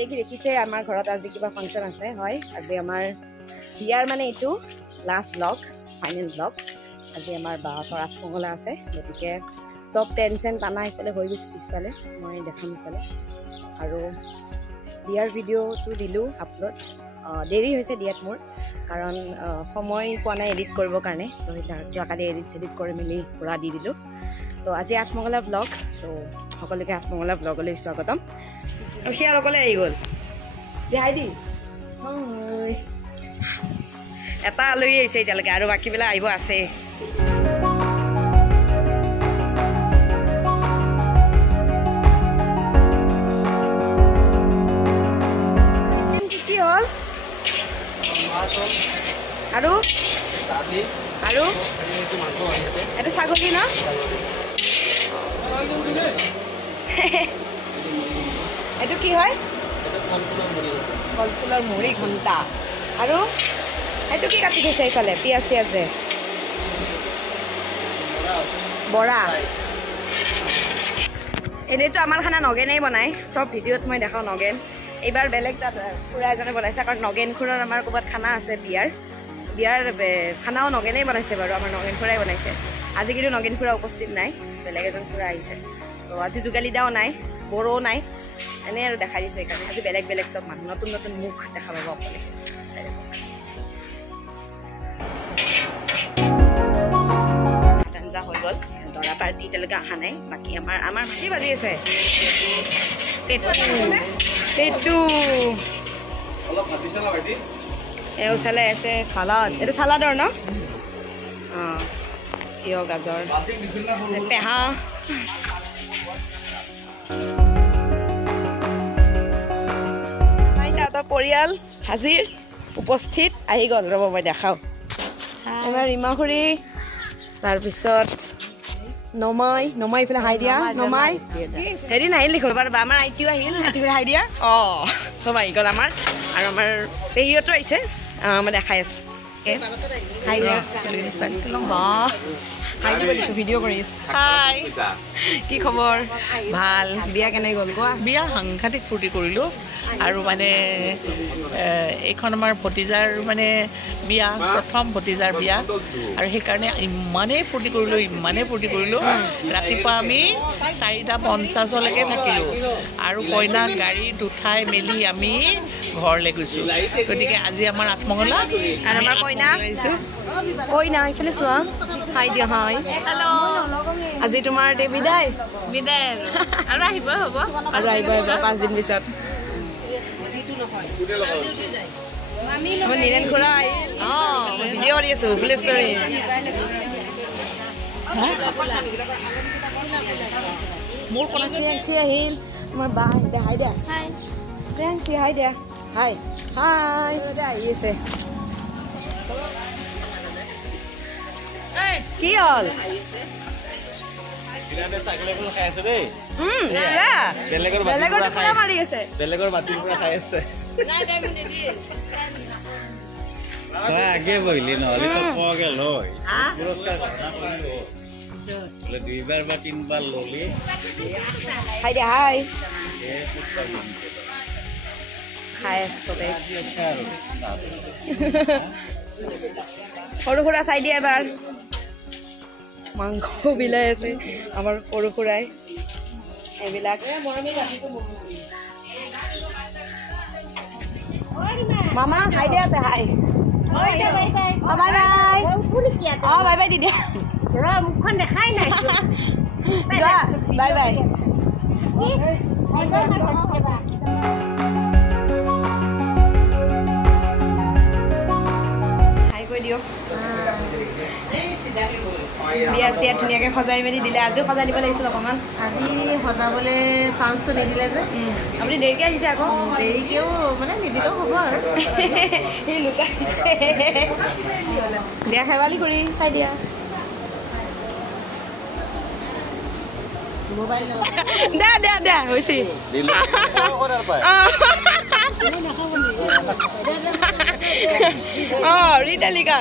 দেখি দেখিছে আমাৰ ঘৰত আজি কিবা ফাংচন আছে হয় আজি আমাৰ বিয়াৰ মানে এইটো লাষ্ট ব্লগ ফাইনেল ব্লগ আজি আমাৰ বাহঁতৰ আঠমঙলা আছে গতিকে সব টেনশন টানা ইফালে হৈ গৈছে পিছফালে মই দেখাম ইফালে আৰু বিয়াৰ ভিডিঅ'টো দিলোঁ আপলোড দেৰি হৈছে দিয়াত মোৰ কাৰণ সময় পোৱা নাই এডিট কৰিবৰ কাৰণে তো যোৱাকালি এডিট কৰি মেলি পুৰা দি দিলোঁ তো আজি আঠমঙলা ব্লগ চ' সকলোকে আঠমঙলা ব্লগলৈ স্বাগতম আৰু সেয়া লগলে আহি গ'ল দেখাই দি এটা আলহী আহিছে এতিয়ালৈকে আৰু বাকীবিলাক আহিব আছে কি হ'ল আৰু আৰু এইটো ছাগলী ন এইটো কি হয় কলফুলৰ মুড়ি ঘণ্টা আৰু এইটো কি কাটি থৈছে এইফালে পিঁয়াজ চিয়াজে বৰা এনেইতো আমাৰ খানা নগেনেই বনাই চব ভিডিঅ'ত মই দেখাওঁ নগেন এইবাৰ বেলেগ তাত খুৰা এজনে বনাইছে কাৰণ নগেন খুৰৰ আমাৰ ক'ৰবাত খানা আছে বিয়াৰ খানাও নগেনেই বনাইছে বাৰু আমাৰ নগেন খুৰাই বনাইছে আজি কিন্তু নগেন খুৰা উপস্থিত নাই বেলেগ এজন খুৰা আহিছে তো আজি যোগালী দাও নাই বড়ো নাই এনেই আৰু দেখাই দিছোঁ সেইকাৰণে আজি বেলেগ বেলেগ চব মানুহ নতুন নতুন মুখ দেখা পাব অকলে আঞ্জা হৈ গ'ল দৰা পাৰ্টি এতিয়ালৈকে অহা নাই বাকী আমাৰ ভাজি বাজি আছে পেটু এও চালে আছে চালাড এইটো চালাডৰ ন অঁ তিয়হ গাজৰ পেহা পৰিয়াল হাজিৰ উপস্থিত আহি গ'ল ৰ'ব মই দেখাওঁ এবাৰ ৰীমা খুৰী তাৰপিছত নমাই এইফালে হাই দিয়া নমাই হেৰি নাহিল লিখো বাৰু আমাৰ আইটিও আহিল হাই দিয়া অঁ চব আহি গ'ল আমাৰ আৰু আমাৰ পেহীহঁতো আহিছে মই দেখাই আছোঁ হাই দিয়া হাই দিব দিছোঁ ভিডিঅ' কৰি আছোঁ হাই কি খবৰ ভাল বিয়া কেনে গ'ল কোৱা বিয়া সাংঘাতিক ফূৰ্তি কৰিলোঁ আৰু মানে এইখন আমাৰ ভতিজাৰ মানে বিয়া প্ৰথম ভতিজাৰ বিয়া আৰু সেইকাৰণে ইমানেই ফূৰ্তি কৰিলোঁ ৰাতিপুৱা আমি 4:50লৈকে থাকিলোঁ আৰু কইনাক গাড়ীত উঠাই মেলি আমি ঘৰলৈ গৈছোঁ গতিকে আজি আমাৰ আঠমঙলা আৰু আমাৰ কইনা এইফালে চোৱা হাই দিয়া হাই হেল্ল' আজি তোমাৰ বিদায় আৰু আহিব হ'ব আৰু আহিব 5 দিন পিছত মই নীৰেণ খুৰা আহিল অঁ ভিডিঅ' কৰি আছোঁ ফুলেশ্বৰী মোৰ প্ৰিয়াংশী আহিল তোমাৰ বা হাই দিয়া প্ৰিয়াংশী হাই দিয়া হাই আহি আছে কি হ'ল বেলেগৰ মাটি পুৰা খাই আছে আগে বহিলি নহ'লে পুৰস্কাৰ দুইবাৰ বা 3বাৰ ললি হাই দিয়া হাই খাই আছে চবে সৰু সুৰা চাই দিয়া এবাৰ মাংস বিলাই আছে আমাৰ সৰু সুৰাই এইবিলাক মামা হাই দিয়া আছে হাই বাই বাই দি দিয়া মুখখন দেখাই নাই বাই বাই হাই কৈ দিয়ক বিয়া চিয়া ধুনীয়াকৈ সজাই মেলি দিলে আজিও সজাই দিব লাগিছিল অকণমান আজি সজাবলৈ চান্সটো নিদিলে যে আপুনি দেৰিকৈ আহিছে আকৌ দেৰিকেও মানে নিদিলেও হ'ব আৰু সি লুকাইছে দিয়া শেৱালি খুৰী চাই দিয়া মোবাইল দে হৈছে ৰিতালিকা